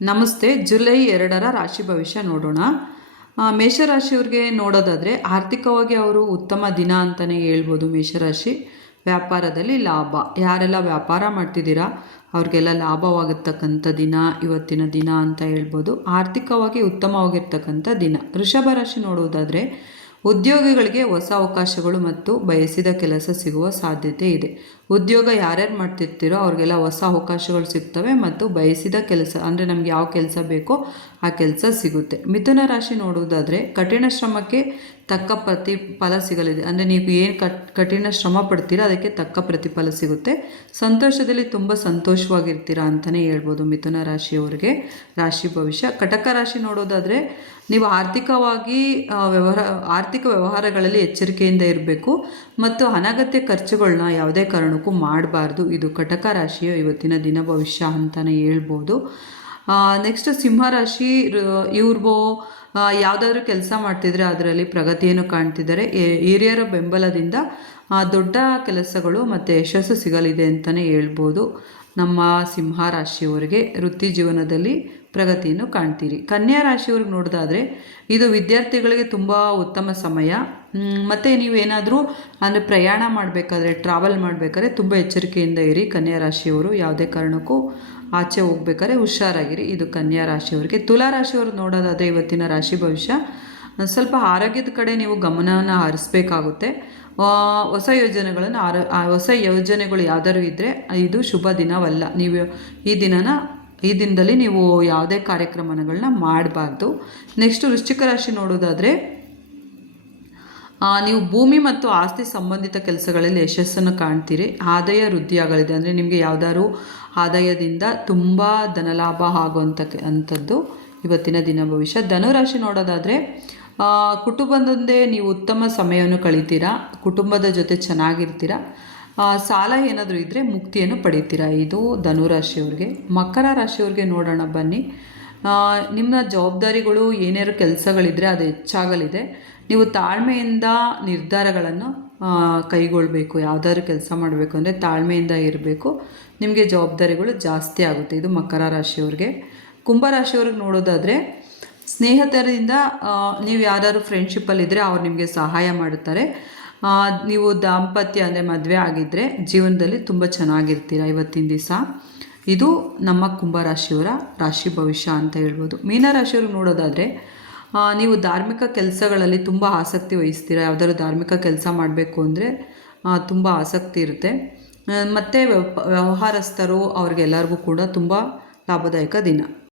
ನಮಸ್ತೆ. ಜುಲೈ 2ರ ರಾಶಿ ಭವಿಷ್ಯ ನೋಡೋಣ. ಮೇಷರಾಶಿಯವ್ರಿಗೆ ನೋಡೋದಾದರೆ ಆರ್ಥಿಕವಾಗಿ ಅವರು ಉತ್ತಮ ದಿನ ಅಂತಲೇ ಹೇಳ್ಬೋದು. ಮೇಷರಾಶಿ ವ್ಯಾಪಾರದಲ್ಲಿ ಲಾಭ, ಯಾರೆಲ್ಲ ವ್ಯಾಪಾರ ಮಾಡ್ತಿದ್ದೀರಾ ಅವ್ರಿಗೆಲ್ಲ ಲಾಭವಾಗತಕ್ಕಂಥ ದಿನ ಇವತ್ತಿನ ದಿನ ಅಂತ ಹೇಳ್ಬೋದು. ಆರ್ಥಿಕವಾಗಿ ಉತ್ತಮವಾಗಿರ್ತಕ್ಕಂಥ ದಿನ. ವೃಷಭ ರಾಶಿ ನೋಡುವುದಾದರೆ ಉದ್ಯೋಗಿಗಳಿಗೆ ಹೊಸ ಅವಕಾಶಗಳು ಮತ್ತು ಬಯಸಿದ ಕೆಲಸ ಸಿಗುವ ಸಾಧ್ಯತೆ ಇದೆ. ಉದ್ಯೋಗ ಯಾರ್ಯಾರು ಮಾಡ್ತಿರ್ತೀರೋ ಅವ್ರಿಗೆಲ್ಲ ಹೊಸ ಅವಕಾಶಗಳು ಸಿಗ್ತವೆ ಮತ್ತು ಬಯಸಿದ ಕೆಲಸ ಅಂದರೆ ನಮ್ಗೆ ಯಾವ ಕೆಲಸ ಬೇಕೋ ಆ ಕೆಲಸ ಸಿಗುತ್ತೆ. ಮಿಥುನ ರಾಶಿ ನೋಡುವುದಾದರೆ ಕಠಿಣ ಶ್ರಮಕ್ಕೆ ತಕ್ಕ ಪ್ರತಿಫಲ ಸಿಗಲಿದೆ. ಅಂದರೆ ನೀವು ಏನು ಕಠಿಣ ಶ್ರಮ ಪಡ್ತೀರಾ ಅದಕ್ಕೆ ತಕ್ಕ ಪ್ರತಿಫಲ ಸಿಗುತ್ತೆ. ಸಂತೋಷದಲ್ಲಿ ತುಂಬ ಸಂತೋಷವಾಗಿರ್ತೀರಾ ಅಂತಲೇ ಹೇಳ್ಬೋದು ಮಿಥುನ ರಾಶಿಯವರಿಗೆ. ರಾಶಿ ಭವಿಷ್ಯ. ಕಟಕ ರಾಶಿ ನೋಡೋದಾದರೆ ನೀವು ಆರ್ಥಿಕ ವ್ಯವಹಾರಗಳಲ್ಲಿ ಎಚ್ಚರಿಕೆಯಿಂದ ಇರಬೇಕು ಮತ್ತು ಅನಗತ್ಯ ಖರ್ಚುಗಳನ್ನ ಯಾವುದೇ ಕಾರಣಕ್ಕೂ ಮಾಡಬಾರ್ದು. ಇದು ಕಟಕ ರಾಶಿಯ ಇವತ್ತಿನ ದಿನ ಭವಿಷ್ಯ ಅಂತಲೇ ಹೇಳ್ಬೋದು. ನೆಕ್ಸ್ಟ್ ಸಿಂಹರಾಶಿ. ಇವ್ರಿಗೂ ಯಾವುದಾದ್ರೂ ಕೆಲಸ ಮಾಡ್ತಿದ್ರೆ ಅದರಲ್ಲಿ ಪ್ರಗತಿಯನ್ನು ಕಾಣ್ತಿದ್ದಾರೆ. ಹಿರಿಯರ ಬೆಂಬಲದಿಂದ ದೊಡ್ಡ ಕೆಲಸಗಳು ಮತ್ತು ಯಶಸ್ಸು ಸಿಗಲಿದೆ ಅಂತಲೇ ಹೇಳ್ಬೋದು. ನಮ್ಮ ಸಿಂಹರಾಶಿಯವರಿಗೆ ವೃತ್ತಿ ಜೀವನದಲ್ಲಿ ಪ್ರಗತಿಯನ್ನು ಕಾಣ್ತೀರಿ. ಕನ್ಯಾ ರಾಶಿಯವ್ರಿಗೆ ನೋಡೋದಾದರೆ ಇದು ವಿದ್ಯಾರ್ಥಿಗಳಿಗೆ ತುಂಬ ಉತ್ತಮ ಸಮಯ. ಮತ್ತು ನೀವೇನಾದರೂ ಅಂದರೆ ಪ್ರಯಾಣ ಮಾಡಬೇಕಾದ್ರೆ ಟ್ರಾವೆಲ್ ಮಾಡಬೇಕಾದ್ರೆ ತುಂಬ ಎಚ್ಚರಿಕೆಯಿಂದ ಇರಿ ಕನ್ಯಾ ರಾಶಿಯವರು. ಯಾವುದೇ ಕಾರಣಕ್ಕೂ ಆಚೆ ಹೋಗ್ಬೇಕಾದ್ರೆ ಹುಷಾರಾಗಿರಿ. ಇದು ಕನ್ಯಾ ರಾಶಿಯವರಿಗೆ. ತುಲಾ ರಾಶಿಯವರು ನೋಡೋದಾದರೆ ಇವತ್ತಿನ ರಾಶಿ ಭವಿಷ್ಯ ಸ್ವಲ್ಪ ಆರೋಗ್ಯದ ಕಡೆ ನೀವು ಗಮನವನ್ನು ಹರಿಸ್ಬೇಕಾಗುತ್ತೆ. ಹೊಸ ಯೋಜನೆಗಳು ಯಾವ್ದಾದ್ರು ಇದ್ದರೆ ಇದು ಶುಭ ದಿನವಲ್ಲ. ನೀವು ಈ ದಿನದಲ್ಲಿ ನೀವು ಯಾವುದೇ ಕಾರ್ಯಕ್ರಮಗಳನ್ನ ಮಾಡಬಾರ್ದು. ನೆಕ್ಸ್ಟು ವೃಶ್ಚಿಕ ರಾಶಿ ನೋಡೋದಾದರೆ ನೀವು ಭೂಮಿ ಮತ್ತು ಆಸ್ತಿ ಸಂಬಂಧಿತ ಕೆಲಸಗಳಲ್ಲಿ ಯಶಸ್ಸನ್ನು ಕಾಣ್ತೀರಿ. ಆದಾಯ ವೃದ್ಧಿಯಾಗಲಿದೆ. ಅಂದರೆ ನಿಮಗೆ ಯಾವುದಾದ್ರು ಆದಾಯದಿಂದ ತುಂಬ ಧನಲಾಭ ಆಗುವಂಥದ್ದು ಇವತ್ತಿನ ದಿನ ಭವಿಷ್ಯ. ಧನುರಾಶಿ ನೋಡೋದಾದರೆ ಕುಟುಂಬದೊಂದೇ ನೀವು ಉತ್ತಮ ಸಮಯವನ್ನು ಕಳಿತೀರಾ. ಕುಟುಂಬದ ಜೊತೆ ಚೆನ್ನಾಗಿರ್ತೀರ. ಸಾಲ ಏನಾದರೂ ಇದ್ದರೆ ಮುಕ್ತಿಯನ್ನು ಪಡಿತೀರಾ. ಇದು ಧನುರಾಶಿಯವ್ರಿಗೆ. ಮಕರ ರಾಶಿಯವ್ರಿಗೆ ನೋಡೋಣ ಬನ್ನಿ. ನಿಮ್ಮ ಜವಾಬ್ದಾರಿಗಳು ಏನಾದ್ರು ಕೆಲಸಗಳಿದ್ದರೆ ಅದು ಹೆಚ್ಚಾಗಲಿದೆ. ನೀವು ತಾಳ್ಮೆಯಿಂದ ನಿರ್ಧಾರಗಳನ್ನು ಕೈಗೊಳ್ಳಬೇಕು. ಯಾವುದಾದ್ರು ಕೆಲಸ ಮಾಡಬೇಕು ಅಂದರೆ ತಾಳ್ಮೆಯಿಂದ ಇರಬೇಕು. ನಿಮಗೆ ಜವಾಬ್ದಾರಿಗಳು ಜಾಸ್ತಿ ಆಗುತ್ತೆ. ಇದು ಮಕರ ರಾಶಿಯವ್ರಿಗೆ. ಕುಂಭರಾಶಿಯವ್ರಿಗೆ ನೋಡೋದಾದರೆ ಸ್ನೇಹಿತರಿಂದ ನೀವು ಯಾರಾದ್ರು ಫ್ರೆಂಡ್ಶಿಪ್ಪಲ್ಲಿದ್ದರೆ ಅವ್ರು ನಿಮಗೆ ಸಹಾಯ ಮಾಡುತ್ತಾರೆ. ನೀವು ದಾಂಪತ್ಯ ಅಂದರೆ ಮದುವೆ ಆಗಿದ್ದರೆ ಜೀವನದಲ್ಲಿ ತುಂಬ ಚೆನ್ನಾಗಿರ್ತೀರ ಇವತ್ತಿನ ದಿವಸ. ಇದು ನಮ್ಮ ಕುಂಭರಾಶಿಯವರ ರಾಶಿ ಭವಿಷ್ಯ ಅಂತ ಹೇಳ್ಬೋದು. ಮೀನರಾಶಿಯವ್ರಿಗೆ ನೋಡೋದಾದರೆ ನೀವು ಧಾರ್ಮಿಕ ಕೆಲಸಗಳಲ್ಲಿ ತುಂಬ ಆಸಕ್ತಿ ವಹಿಸ್ತೀರ. ಯಾವುದಾದ್ರು ಧಾರ್ಮಿಕ ಕೆಲಸ ಮಾಡಬೇಕು ಅಂದರೆ ತುಂಬ ಆಸಕ್ತಿ ಇರುತ್ತೆ. ಮತ್ತು ವ್ಯವಹಾರಸ್ಥರು ಅವ್ರಿಗೆಲ್ಲರಿಗೂ ಕೂಡ ತುಂಬ ಲಾಭದಾಯಕ ದಿನ.